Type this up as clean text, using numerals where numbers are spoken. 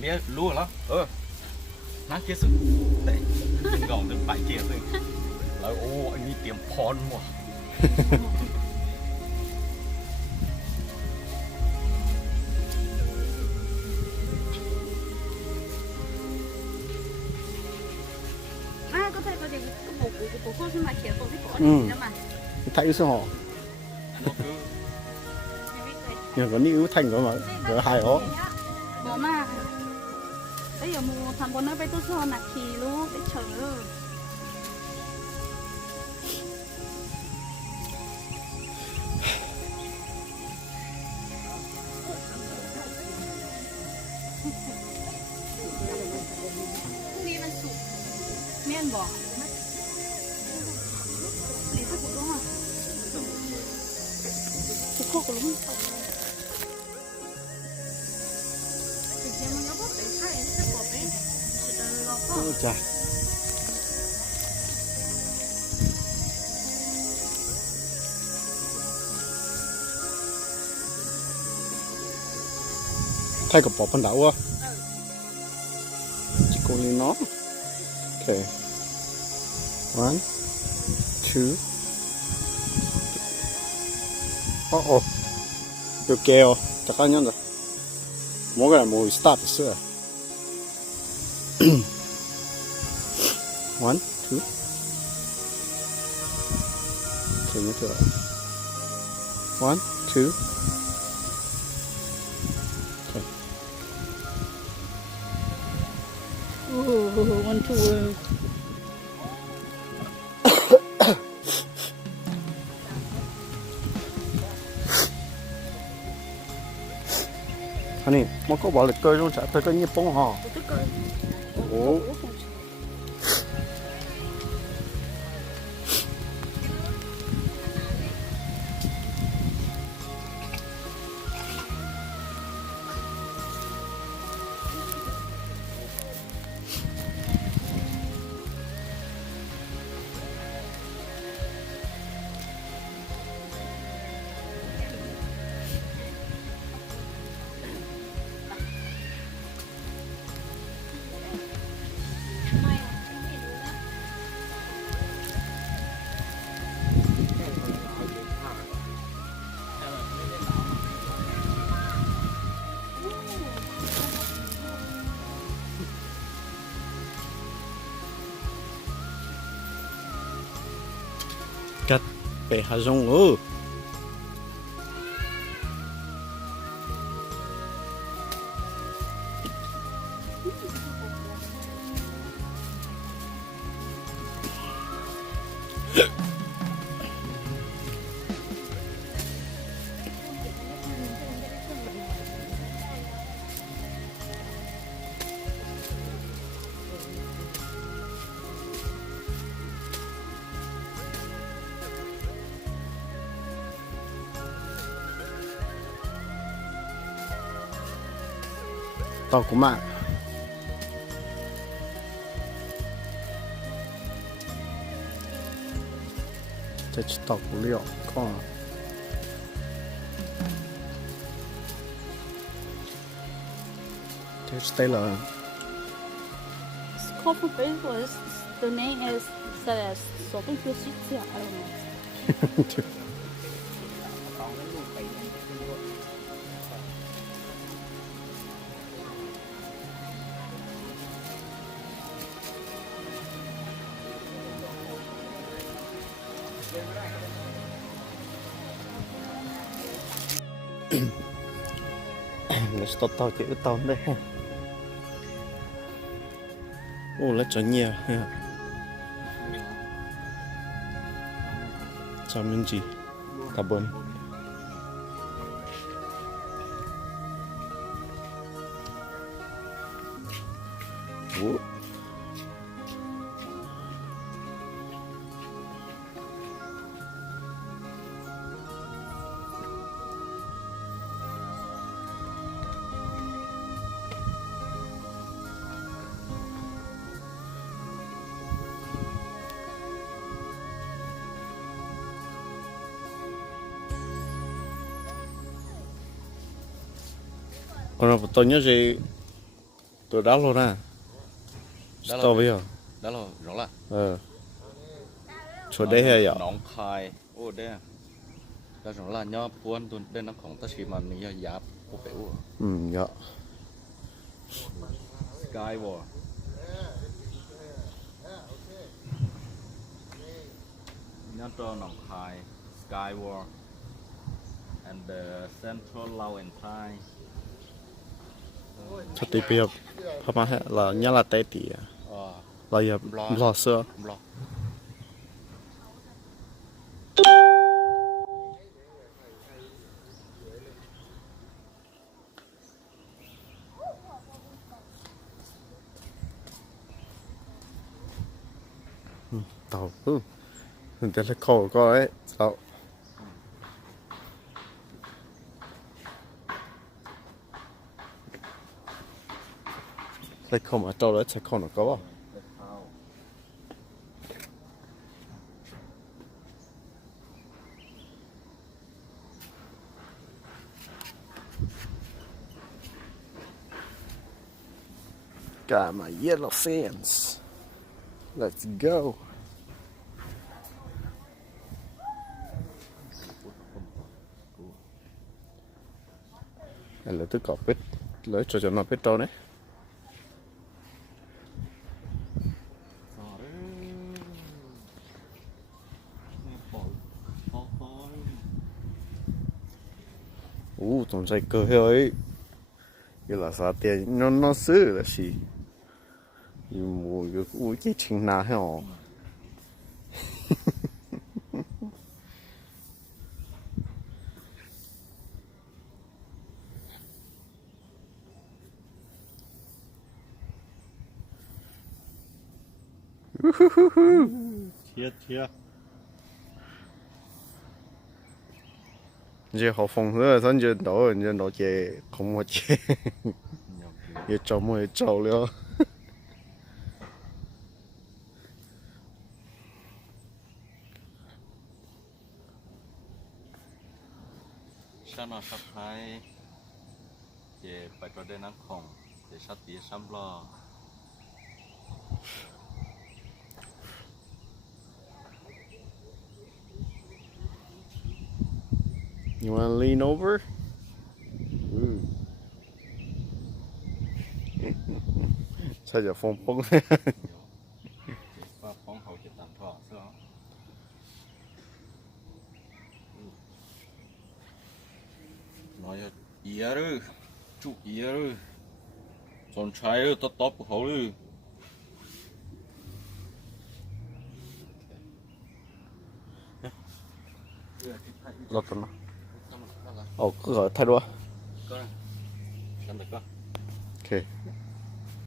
mía lúa lắm nát kia sự đấy đừng gỏng đừng bãi kia rồi là ô anh đi tiệm phòn mà có thể có gì cái bộ con mà kiểu cái bộ này mà thấy sao họ nhưng vẫn yếu thành rồi mà rồi hai ó bỏ mà bây giờ mua thằng con nóไปตู้ซ่อนนะขี่รู้ไปเฉยนี่มันสุกเมี่ยนบอกนี่ถ้าผมรู้อ่ะสุกโคกรู้จ้ะthay cái bỏ phân đảo á chỉ có như nó ok one two được kêu chắc chắn rồi mỗi cái là mỗi start sữa one two okay nhớ chưa one two okay one two 아니 먹고 말을 끓여 자 끓여 예쁜 거 오 cắt bể hà rong tao của mạng这是稻谷料看这是对了 coffee base was the name is says so think you should see I don't know nó to chữ to đây ô là cho nhiều chào mừng chị cảm ơn 오늘부터 이제 Tôi đá luôn nè. Đá Tao bây giờ. đó là rõ là Chỗ đây hay vậy? nón khai ô đây đó rõ là nhớ buôn tuần đây nó còn tất mà này giáp của kiểu Dạ. Skyward nhớ cho nón khai Skyward and the Central Law and Thai Thật tí bây giờ. Pháp mà hết là nhá là tê tỉ. Là giờ lò xưa. lo Tao. Thế là khổ có ấy. Tao. Lấy không mà tao đấy sẽ không nó có. Got my yellow fence. Let's go. Đây là tôi có biết lấy cho nó biết đâu đấy. Tổng sai cơ hơi. Cái là sao tiền nó xử là gì? Nhưng mua cái chừng nào hả? Thiệt giờ họ phòng nữa xong giờ đó chơi không có chơi giờ trâu mới trâu nữa sao nó sắp hay về phải cho đến nắng khổng để sắp tía xăm lo You wanna lean over? Sao giờ phong bóng và phóng hậu chỉ tạm thọ sao nói ý rồi chú ý rồi còn trái rồi tốt tốt của hậu rồi lọt nó cứ gọi thay đua có làm được không ok